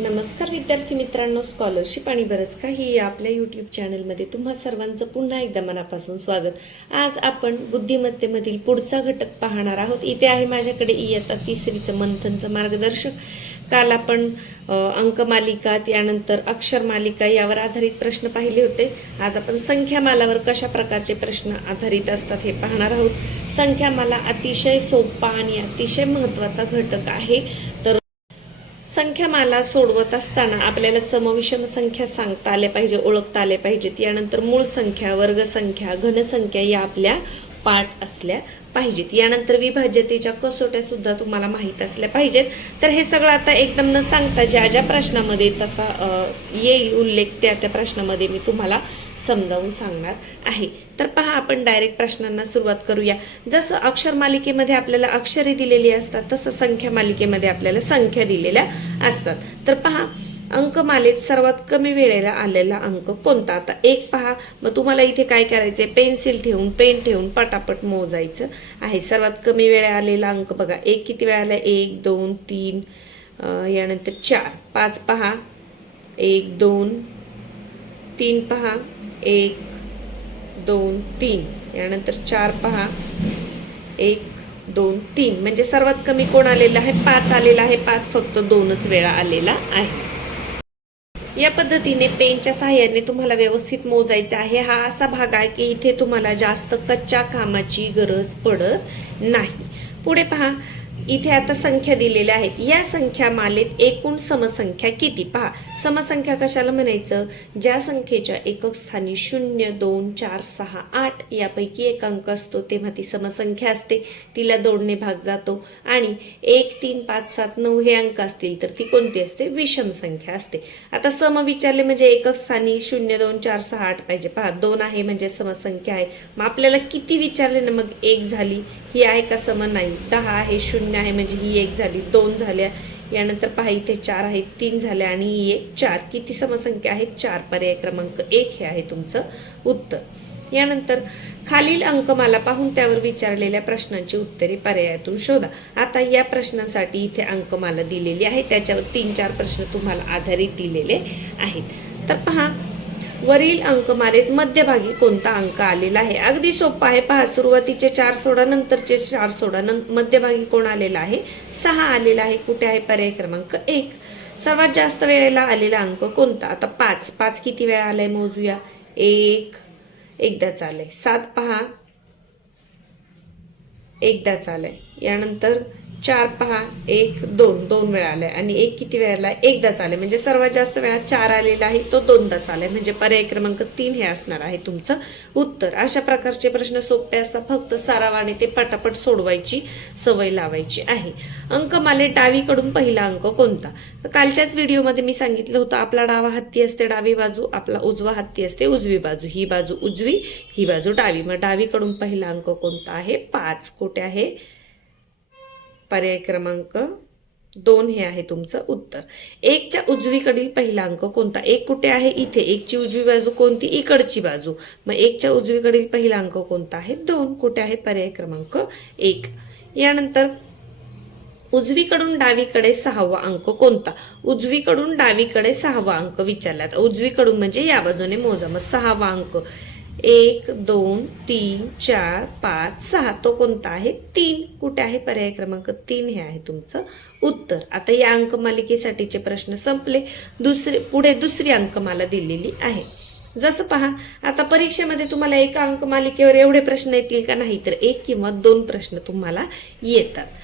नमस्कार विद्यार्थी मित्रांनो, स्कॉलरशिप आणि बरंच काही या आपल्या यूट्यूब चॅनलमध्ये तुम्हा सर्वांचं पुन्हा एकदा मनापासून स्वागत। आज आपण बुद्धिमत्तेमधील पुढचा घटक पाहणार आहोत। इथे आहे माझ्याकडे इयत्ता तिसरीचं मंथनचं मार्गदर्शक। काल आपण अंकमालिका त्यानंतर अक्षरमालिका यावर आधारित प्रश्न पाहिले होते। आज आपण संख्यामालावर कशा प्रकारचे प्रश्न आधारित असतात हे पाहणार आहोत। संख्यामाला अतिशय सोपा आणि अतिशय महत्त्वाचा घटक आहे। तर संख्यामाला सोडवत असताना आपल्याला समविषम संख्या सांगता आल्या पाहिजे, ओळखता आल्या पाहिजेत। यानंतर मूळ संख्या, वर्गसंख्या, घनसंख्या या आपल्या पाठ असल्या पाहिजेत। यानंतर विभाज्यतेच्या कसोट्या सुद्धा तुम्हाला माहित असल्या पाहिजेत। तर हे सगळं आता एकदम न सांगता ज्या ज्या प्रश्नामध्ये तसा येईल उल्लेख त्या प्रश्नामध्ये मी तुम्हाला समजावून सांगणार आहे। तर पहा, आपण डायरेक्ट प्रश्नांना सुरुवात करूया। जसं अक्षर मालिकेमध्ये आपल्याला अक्षरे दिलेली असतात तसं संख्या मालिकेमध्ये आपल्याला संख्या दिलेल्या असतात। तर पहा, अंकमालेत सर्वात कमी वेळेला आलेला अंक कोणता? आता एक पहा, मग तुम्हाला इथे काय करायचंय, पेन्सिल ठेवून पेन ठेवून पटापट मोजायचं आहे। सर्वात कमी वेळा आलेला अंक बघा, एक किती वेळा आला? 1 2 3 यानंतर 4 5 पहा, 1 2 3 पहा, 1 2 3 यानंतर 4 पहा, 1 2 3 म्हणजे सर्वात कमी कोण आलेला आहे? 5 आलेला आहे। 5 फक्त 2च वेळा आलेला आहे। या पद्धतीने पेनच्या सहाय्याने तुम्हाला व्यवस्थित मोजायचं आहे। हा असा भाग आहे की इथे तुम्हाला जास्त कच्च्या कामाची गरज पडत नाही। पुढे पहा, इथे आता संख्या दिलेल्या आहेत। या संख्या मालेत एकूण समसंख्या किती? पहा, समसंख्या कशाला म्हणायचं? ज्या संख्येच्या एकक स्थानी 0 2 4 6 8 यापैकी एक अंक असतो तेव्हा ती समसंख्या असते। तिला 2 ने भाग जातो। आणि 1 3 5 7 9 हे अंक असतील तर ती कोणती असते? विषम संख्या असते। आता सम विचारले म्हणजे एकक स्थानी 0 2 4 6 8 पाहिजे। पहा, 2 आहे म्हणजे समसंख्या आहे। मग आपल्याला किती विचारले ना? मग 1 झाली, ही आहे का सम? नाही। 10 आहे, 0 आहे म्हणजे ही 1 झाली, 2 झाल्या। यानंतर पहा, इथे 4 आहे, 3 झाल्या आणि ही 1 4। किती समसंख्या आहेत? 4। पर्याय क्रमांक 1 हे आहे तुमचं उत्तर। यानंतर खालील अंकमाला पाहून त्यावर विचारलेल्या प्रश्नांची उत्तरे पर्यायातून शोधा। आता या प्रश्नासाठी इथे अंकमाला दिलेली आहे, त्याच्यावर 3-4 प्रश्न तुम्हाला आधारित दिलेले आहेत। तर पहा, वरील अंकमालेत मध्यभागी कोणता अंक आलेला आहे? अगदी सोपं आहे। पहा, सुरुवातीचे 4 सोडा, नंतरचे 4 सोडा, मध्यभागी कोण आलेला आहे? 6 आलेला आहे। कुठे आहे? पर्याय क्रमांक 1। सर्वात जास्त वेळेला आलेला अंक कोणता? आता 5 5 किती वेळा आलाय मोजूया। 1 एकदाच आलंय। 7 पहा, एकदाच आलंय। यानंतर 4 पहा, 1 2 2 वेळा आलाय आणि 1 किती वेळा आलाय? एकदाच आलाय। म्हणजे सर्वात जास्त वेळा 4 आलेला आहे, तो 2दाच आलाय। म्हणजे पर्याय क्रमांक 3 हे असणार आहे तुमचं उत्तर। अशा प्रकारचे प्रश्न सोपे असतात, फक्त सरावाने ते पटापट सोडवायची सवय लावायची आहे। अंकमालेत डावीकडून पहिला अंक कोणता? तर कालच्याच व्हिडिओमध्ये मी सांगितलं होतं, आपला डावा हत्ती असते डावी बाजू, आपला उजवा हत्ती असते उजवी बाजू। ही बाजू उजवी, ही बाजू डावी। मग डावीकडून पहिला अंक कोणता आहे? 5। कुठे आहे? पर्याय क्रमांक 2 हे आहे तुमचं उत्तर। 1च्या उजवीकडील पहिला अंक कोणता? 1 कुठे आहे? इथे। 1ची उजवी बाजू कोणती? इकडची बाजू। मग 1च्या उजवीकडील पहिला अंक कोणता आहे? 2। कुठे आहे? पर्याय क्रमांक 1। यानंतर उजवीकडून डावीकडे 6वा अंक कोणता? उजवीकडून डावीकडे 6वा अंक विचारला। उजवीकडून म्हणजे या बाजूने मोजा। मग 6वा अंक 1 2 3 4 5 6, तो कोणता आहे? 3। कुठे आहे? पर्याय क्रमांक 3 हे आहे तुमचं उत्तर। आता या अंकमालिकेसाठीचे प्रश्न संपले। पुढे दुसरी अंकमाला दिलेली आहे। जसं पहा, आता परीक्षेमध्ये तुम्हाला एका अंकमालिकेवर एवढे प्रश्न येतील का? नाही, तर 1 किंवा 2 प्रश्न तुम्हाला येतात।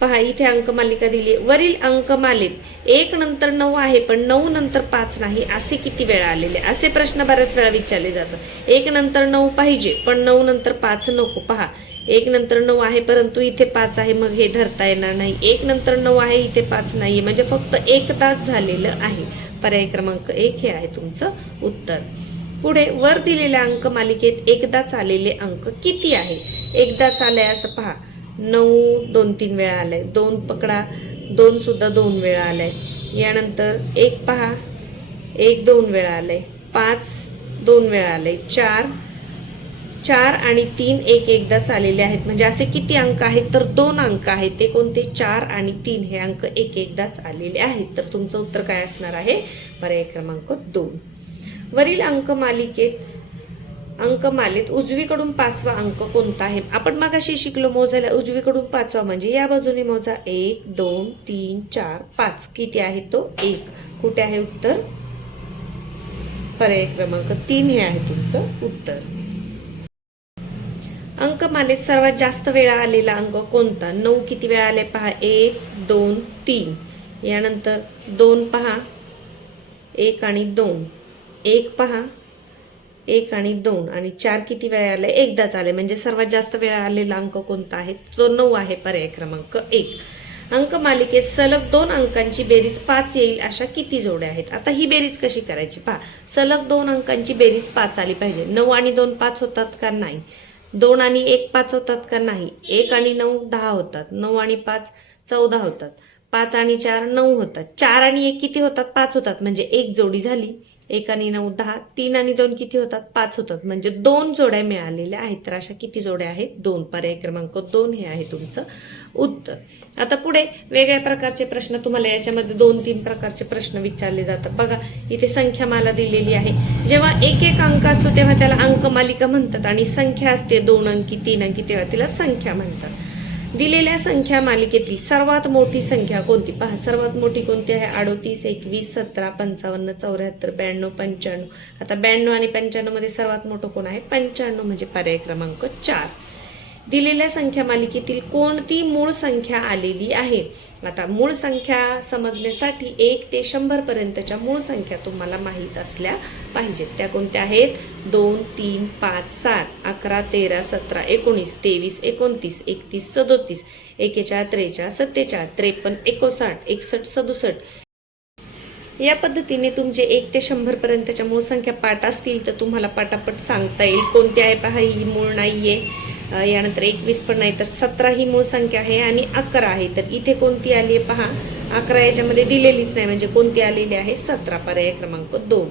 पहा, इथे अंकमालिका दिली। वरील अंकमालेत 1 नंतर 9 आहे पण 9 नंतर 5 नाही, असे किती वेळा आलेले? असे प्रश्न बऱ्याच वेळा विचारले जातात। 1 नंतर 9 पाहिजे पण 9 नंतर 5 नको। पहा, 1 नंतर 9 आहे परंतु इथे 5 आहे, मग हे धरता येणार नाही। 1 नंतर 9 आहे, इथे 5 नाहीये, म्हणजे फक्त एकदाच झालेलं आहे। पर्याय क्रमांक 1 हे आहे तुमचं उत्तर। पुढे वर दिलेल्या अंकमालिकेत एकदाच आलेले अंक किती आहे? एकदाच आलंय असं पहा, 9 2-3 वेळा आलाय। 2 पकडा, 2 सुद्धा 2 वेळा आलाय। यानंतर 1 पहा, 1 2 वेळा आलाय। 5 2 वेळा आलाय। 4 4 आणि 3 एक एकदाच आलेले आहेत. म्हणजे असे किती अंक आहेत तर 2 अंक आहेत. ते कोणते? 4 आणि 3 हे अंक एक एकदाच आलेले आहेत. तर तुमचं उत्तर काय असणार आहे? पर्याय क्रमांक 2. वरील अंकमालेत उजवीकडून 5वा अंक कोणता आहे? आपण मगाशी शिकलो मोजायला. उजवीकडून 5वा म्हणजे या बाजूने मोजा. 1 2 3 4 5. किती आहे तो? 1. कुठे आहे उत्तर? पर्याय क्रमांक 3 हे आहे तुमचं उत्तर. अंकमालेत सर्वात जास्त वेळा आलेला अंक कोणता? 9 किती वेळा आले पहा. 1 2 3. यानंतर 2 पहा, 1 आणि 2. 1 पहा, 1 आणि 2 आणि 4 किती वेळा आले? एकदाच आले. म्हणजे सर्वात जास्त वेळा आलेला अंक कोणता आहे? तो 9 आहे. पर्याय क्रमांक 1. अंकमालिकेत सलग 2 अंकांची बेरीज 5 येईल अशा किती जोड्या आहेत? आता ही बेरीज कशी करायची पहा. सलग 2 अंकांची बेरीज 5 आली पाहिजे. 9 आणि 2 5 होतात का? नाही. 2 आणि 1 5 होतात का? नाही. 1 आणि 9 10 होतात. 9 आणि 5 14 होतात. 5 आणि 4 9 होतात. 4 आणि 1 किती होतात? 5 होतात. म्हणजे एक जोडी झाली. 1 आणि 9 10. 3 आणि 2 किती होतात? 5 होतात. म्हणजे 2 जोड्या मिळालेल्या आहेत. तर अशा किती जोड्या आहेत? 2. पर्याय क्रमांक 2 हे आहे तुमचं उत्तर. आता पुढे वेगळ्या प्रकारचे प्रश्न तुम्हाला याच्यामध्ये 2-3 प्रकारचे प्रश्न विचारले जातात. बघा इथे संख्यामाला दिलेली आहे. जेव्हा एक एक अंक असतो तेव्हा त्याला अंकमालिका म्हणतात आणि संख्या असते 2 अंकी 3 अंकी तेव्हा तिला संख्या म्हणतात. दिलेल्या संख्या मालिकेतील सर्वात मोठी संख्या कोणती? पहा सर्वात मोठी कोणती आहे? 38 21 17 55 74 92 95. आता 92 आणि 95 मध्ये सर्वात मोठं कोण आहे? 95 म्हणजे पर्याय क्रमांक 4. दिलेल्या संख्या मालिकेतील कोणती मूळ संख्या आलेली आहे? आता मूळ संख्या समजण्यासाठी 1 ते 100 पर्यंतच्या मूळ संख्या तुम्हाला माहीत असल्या पाहिजेत. त्या कोणत्या आहेत? 2 3 5 7 11 13 17 19 23 29 31 37 41 43 47 53 59 61 67. या पद्धतीने तुमचे 1 ते 100 पर्यंतच्या मूळ संख्या पाठ असतील तर तुम्हाला पटापट सांगता येईल. कोणती आहे पहा. ही मूळ नाहीये. यानंतर 21 पण नाही. तर 17 ही मूळ संख्या आहे आणि 11 आहे. तर इथे कोणती आली आहे पहा. 11 याच्यामध्ये दिलेलीच नाही. म्हणजे कोणती आलेली आहे? 17. पर्याय क्रमांक 2.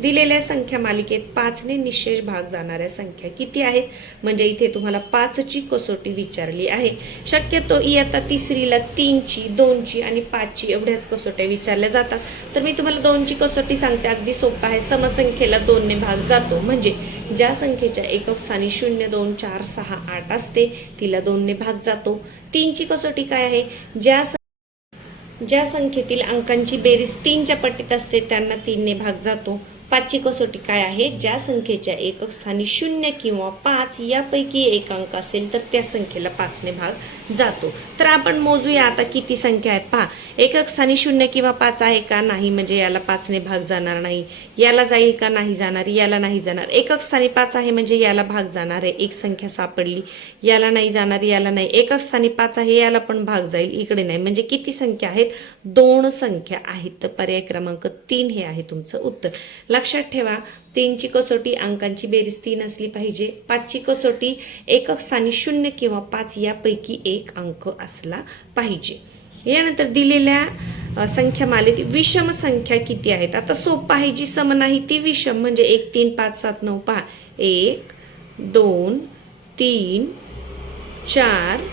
दिलेल्या संख्या मालिकेत 5 ने निशेष भाग जाणाऱ्या संख्या किती आहेत? म्हणजे इथे तुम्हाला 5ची कसोटी विचारली आहे. शक्यतो इयत्ता 3रीला 3ची 2ची आणि 5ची एवढ्याच कसोट्या विचारल्या जातात. तर मी तुम्हाला 2ची कसोटी सांगते. अगदी सोपं आहे. समसंख्येला 2 ने भाग जातो. म्हणजे ज्या संख्येच्या एकक स्थानी 0 2 4 6 8 असते तिला 2 ने भाग जातो. 3ची कसोटी काय आहे? ज्या संख्येतील अंकांची बेरीज 3च्या पट्टीत असते त्यांना 3 ने भाग जातो. 5ची कसोटी काय आहे? ज्या संख्येच्या एकक स्थानी 0 किंवा 5 यापैकी एक अंक असेल तर त्या संख्येला 5 ने भाग जातो. तर आपण मोजूया आता किती संख्या आहेत पहा. एकक स्थानी 0 किंवा 5 आहे का? नाही. म्हणजे याला 5 ने भाग जाणार नाही. याला जाईल का? नाही जाणार. याला नाही जाणार. एकक स्थानी 5 आहे म्हणजे याला भाग जाणार आहे. एक संख्या सापडली. याला नाही जाणार. याला नाही. एकक स्थानी 5 आहे याला पण भाग जाईल. इकडे नाही. म्हणजे किती संख्या आहेत? 2 संख्या आहेत. तर पर्याय क्रमांक 3 हे आहे तुमचं उत्तर. लक्षात ठेवा 3ची कसोटी अंकांची बेरीज 3 असली पाहिजे. 5ची कसोटी एकक स्थानी 0 किंवा 5 यापैकी एक अंक असला पाहिजे. यानंतर दिलेल्या संख्यामालेत विषम संख्या किती आहेत? आता सोपं आहे. जी सम नाही ती विषम. म्हणजे 1 3 5 7 9 पहा. 1 2 3 4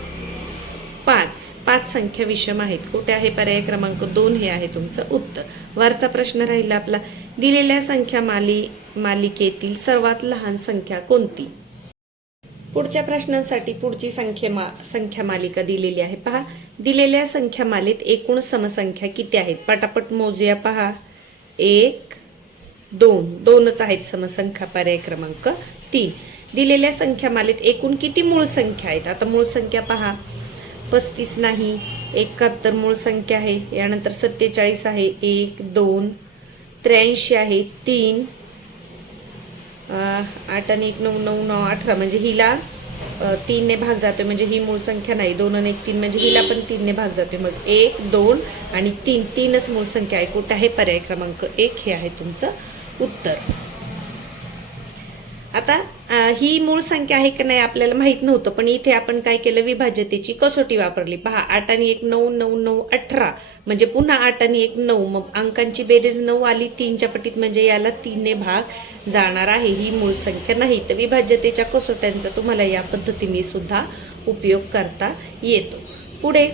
5 संख्या विषम आहेत. कुठे आहे? पर्याय क्रमांक 2 हे आहे तुमचं उत्तर. वरचा प्रश्न राहिला आपला. दिलेल्या संख्या मालिकेतील सर्वात लहान संख्या कोणती? पुढच्या प्रश्नांसाठी पुढची संख्या मालिका दिलेली आहे पहा. दिलेल्या संख्यामालेत एकूण समसंख्या किती आहेत? पटापट मोजूया पहा. 1 2 2च आहेत समसंख्या. पर्याय क्रमांक 3. दिलेल्या संख्यामालेत एकूण किती मूळ संख्या आहेत? आता मूळ संख्या पहा. 35 नाही. 71 मूळ संख्या आहे. यानंतर 47 आहे. 1 2 83 आहे. 3 8 आणि 1 9 9 9 18 म्हणजे हिला 3 ने भाग जातोय. म्हणजे ही मूळ संख्या नाही. 2 आणि 1 3 म्हणजे हिला पण 3 ने भाग जातोय. मग 1 2 आणि 3 3च मूळ संख्या आहे. कुठे आहे? पर्याय क्रमांक 1 हे आहे तुमचं उत्तर. आता ही मूळ संख्या आहे की नाही आपल्याला माहित नव्हतं, पण इथे आपण काय केलं, विभाज्यतेची कसोटी वापरली. पहा, 8 आणि 1 9, 9 9 18, म्हणजे पुन्हा 8 आणि 1 9, मग अंकांची बेरीज 9 आली 3च्या पटीत, म्हणजे याला 3 ने भाग जाणार आहे. ही मूळ संख्या नाही. तर विभाज्यतेच्या कसोट्यांचा तुम्हाला या पद्धतीने सुद्धा उपयोग करता येतो. पुढे,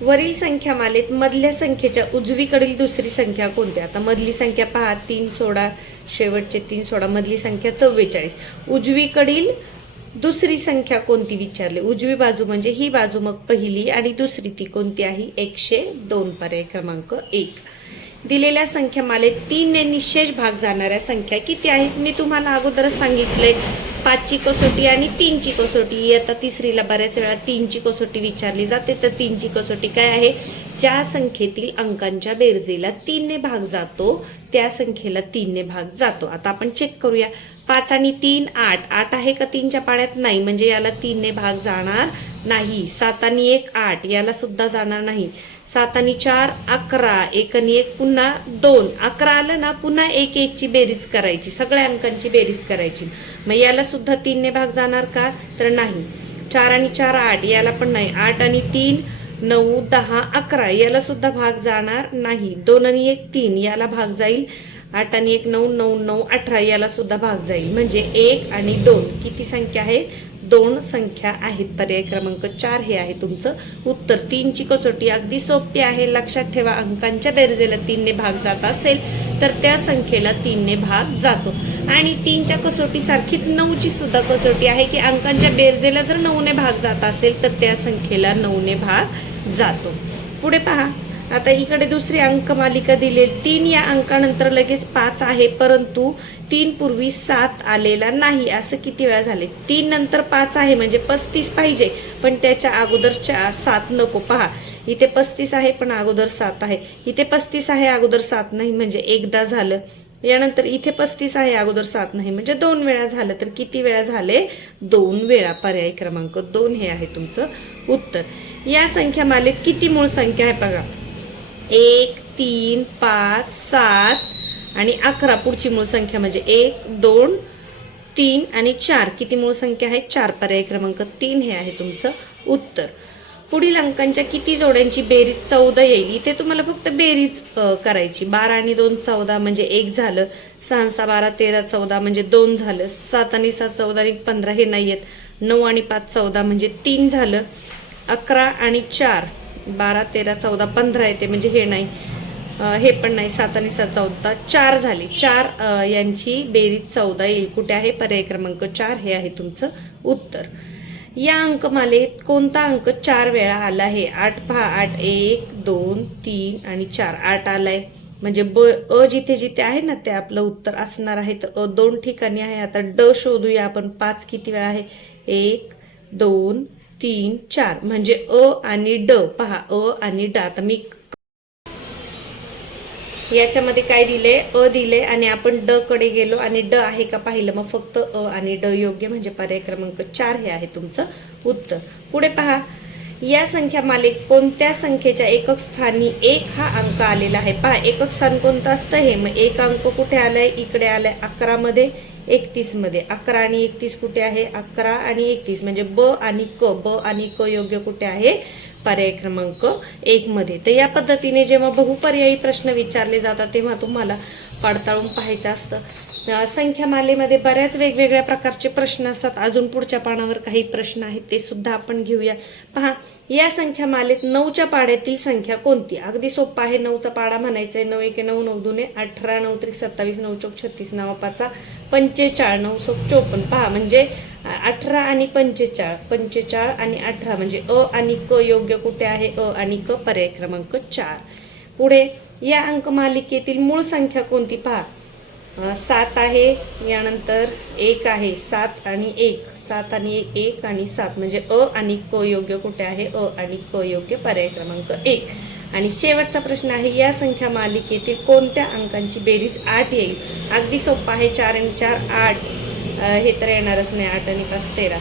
वरील संख्यामालेत मधल्या संख्येच्या उजवीकडील दुसरी संख्या कोणती? आता मधली संख्या पहा, 3 सोडा, शेवटचे 3 सोडा, मधली संख्या 44. उजवीकडील दुसरी संख्या कोणती विचारली? उजवी बाजू म्हणजे ही बाजू, मग पहिली, आणि दुसरी ती कोणती आहे? 102, पर्याय क्रमांक 1. दिलेल्या संख्यामालेत 3 ने निशेष भाग जाणाऱ्या संख्या किती आहेत? मी तुम्हाला अगोदरच सांगितलंय, 5ची कसोटी आणि 3ची कसोटी. आता तिसरीला बऱ्याच वेळा 3ची कसोटी विचारली जाते. तर 3ची कसोटी काय आहे? ज्या संख्येतील अंकांच्या बेरजेला 3 ने भाग जातो त्या संख्येला 3 ने भाग जातो. आता आपण चेक करूया. 5 आणि 3 8. 8 आहे का 3च्या पाड्यात? नाही, म्हणजे याला 3 ने भाग जाणार नाही. 7 आणि 1 8, याला सुद्धा जाणार नाही. 7 आणि 4 11, 1 आणि 1 पुन्हा 2, 11 आलं ना, पुन्हा 1 1 ची बेरीज करायची, सगळ्या अंकांची बेरीज करायची. मग याला सुद्धा 3 ने भाग जाणार का? तर नाही. 4 आणि 4 8, याला पण नाही. 8 आणि 3 9 10 11, याला सुद्धा भाग जाणार नाही. 2 आणि 1 3, याला भाग जाईल. 8 आणि 1 9 9 9 18, याला सुद्धा भाग जाईल. म्हणजे 1 आणि 2 किती संख्या आहेत? 2 संख्या आहेत. पर्याय क्रमांक 4 हे आहे तुमचं उत्तर. 3ची कसोटी अगदी सोपी आहे. लक्षात ठेवा, अंकांच्या बेरजेला 3 ने भाग जात असेल तर त्या संख्येला 3 ने भाग जातो. आणि 3च्या कसोटी सारखीच 9ची सुद्धा कसोटी आहे की अंकांच्या बेरजेला जर 9 ने भाग जात असेल तर त्या संख्येला 9 ने भाग जातो. पुढे पहा, आता इकडे दुसरी अंकमालिका दिलेली. 3 या अंकानंतर लगेच 5 आहे, परंतु 3 पूर्वी 7 आलेला नाही. असं किती वेळा झाले? 3 नंतर 5 आहे म्हणजे 35 पाहिजे, पण त्याच्या अगोदर 7 नको. पहा, इथे 35 आहे पण अगोदर 7 आहे. इथे 35 आहे अगोदर 7 नाही, म्हणजे एकदा झालं. यानंतर इथे 35 आहे अगोदर 7 नाही, म्हणजे 2 वेळा झालं. तर किती वेळा झाले? 2 वेळा. पर्याय क्रमांक 2 हे आहे तुमचं उत्तर. या संख्यामालेत किती मूळ संख्या आहे बघा? 1 3 5 7 आणि 11. पुढची मूळ संख्या म्हणजे 1 2 3 आणि 4. किती मूळ संख्या आहे? 4. पर्याय क्रमांक 3 हे आहे तुमचं उत्तर. पुढील अंकांच्या किती जोड्यांची बेरीज 14 येईल? इथे तुम्हाला फक्त बेरीज करायची. 12 आणि 2 14 म्हणजे 1 झालं. 6 6 12 13 14 म्हणजे 2 झालं. 7 आणि 7 14 आणि 15 हे नाही आहेत. 9 आणि 5 14 म्हणजे 3 झालं. 11 आणि 4 12 13 14 15 येते म्हणजे हे नाही, हे पण नाही. 7 आणि 7 14 4 झाले. 4 यांची बेरीज 14 येईल. कुठे आहे? पर्याय क्रमांक 4 हे आहे तुमचं उत्तर. या अंकमालेत कोणता अंक 4 वेळा आला आहे? 8 पहा, 8 1 2 3 आणि 4. 8 आलाय म्हणजे अ जिथे जिथे आहे ना ते आपलं उत्तर असणार आहे. तर 2 ठिकाणी आहे. आता ड शोधूया आपण. 5 किती वेळा आहे? 1 2 3 4, म्हणजे अ आणि ड. पहा, अ आणि ड. आता मी याच्यामध्ये काय दिले? अ दिले आणि आपण ड कडे गेलो आणि ड आहे का पाहिलं, मग फक्त अ आणि ड योग्य, म्हणजे पर्याय क्रमांक 4 हे आहे तुमचं उत्तर. पुढे पहा, या संख्या मालेत कोणत्या संख्येच्या एकक स्थानी 1 हा अंक आलेला आहे? पहा, एकक स्थान कोणतं असतं हे? मग एक अंक कुठे आलाय? इकडे आलाय 11 मध्ये, 31 मध्ये. 11 आणि 31 कुठे आहे? 11 आणि 31 म्हणजे ब आणि क. ब आणि क योग्य कुठे आहे? पर्याय क्रमांक 1 मध्ये. तर या पद्धतीने जेव्हा बहुपर्यायी प्रश्न विचारले जातात तेव्हा तुम्हाला पडताळून पाहायचं असतं. संख्यामालेमध्ये बऱ्याच वेगवेगळ्या प्रकारचे प्रश्न असतात. अजून पुढच्या पानावर काही प्रश्न आहेत ते सुद्धा आपण घेऊया. पहा, या संख्यामालेत 9च्या पाड्यातील संख्या कोणती? अगदी सोपा आहे. 9चा पाडा म्हणायचा आहे. 9 1 9 9 2 18 9 3 27 9 4 36 9 5 45 9 6 54. पहा, म्हणजे 18 आणि 45, 45 आणि 18 म्हणजे अ आणि क योग्य कुठे आहे? अ आणि क. पर्याय क्रमांक 4. पुढे, या अंकमालिकेतील मूळ संख्या कोणती? पहा, 7 आहे. यानंतर 1 आहे. 7 आणि 1, 7 आणि 1 आणि 7 म्हणजे अ आणि क योग्य कुठे आहे? अ आणि क योग्य. पर्याय क्रमांक 1. आणि शेवटचा प्रश्न आहे, या संख्या मालिकेतील कोणत्या अंकांची बेरीज 8 येईल? अगदी सोपा आहे. 4 आणि 4 8, हे तर येणारच नाही. 8 आणि 5 13,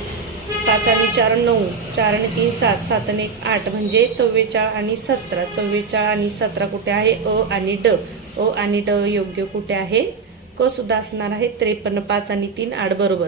5 आणि 4 9, 4 आणि 3 7, 7 आणि 1 8 म्हणजे 44 आणि 17. 44 आणि 17 कुठे आहे? अ आणि ड. अ आणि ड योग्य कुठे आहे? क सुद्धा असणार आहे 53, 5 आणि 3 8 बरोबर.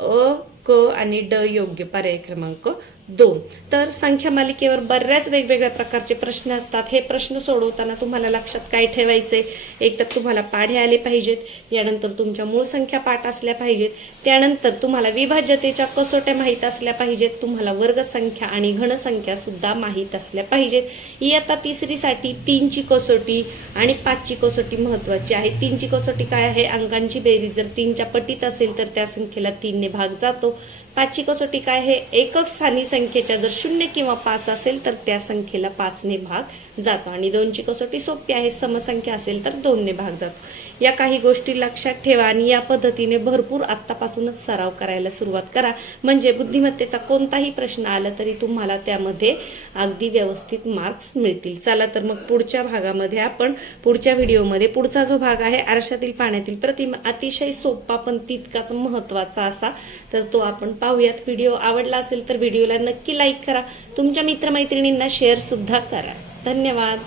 अ, क आणि ड योग्य, पर्याय क्रमांक 2. तर संख्या मालिकेवर बऱ्याच वेगवेगळ्या प्रकारचे प्रश्न असतात. हे प्रश्न सोडवताना तुम्हाला लक्षात काय ठेवायचे, एक तर तुम्हाला पाढे आले पाहिजेत, यानंतर तुमच्या मूळ संख्या पाठ असल्या पाहिजेत, त्यानंतर तुम्हाला विभाज्यतेच्या कसोट्या माहीत असल्या पाहिजेत, तुम्हाला वर्गसंख्या आणि घनसंख्या सुद्धा माहीत असल्या पाहिजेत. इयत्ता 3री साठी 3ची कसोटी आणि 5ची कसोटी महत्त्वाची आहे. 3ची कसोटी काय आहे, अंकांची बेरीज जर 3च्या पटीत असेल तर त्या संख्येला 3ने भाग जातो. 5ची कसोटी काय आहे, एकक स्थानी संख्येच्या जर 0 किंवा 5 असेल तर त्या संख्येला 5ने भाग जातो. आणि 2ची कसोटी सोपी आहे, समसंख्या असेल तर 2ने भाग जातो. या काही गोष्टी लक्षात ठेवा आणि या पद्धतीने भरपूर आत्तापासूनच सराव करायला सुरुवात करा, म्हणजे बुद्धिमत्तेचा कोणताही प्रश्न आला तरी तुम्हाला त्यामध्ये अगदी व्यवस्थित मार्क्स मिळतील. चला तर मग पुढच्या भागामध्ये आपण पुढच्या व्हिडिओमध्ये पुढचा जो भाग आहे आरशातील पाण्यातील प्रतिमा, अतिशय सोपा पण तितकाच महत्त्वाचा असा, तर तो आपण पाहूयात. व्हिडिओ आवडला असेल तर व्हिडिओला नक्की लाईक करा, तुमच्या मित्रमैत्रिणींना शेअर सुद्धा करा. धन्यवाद.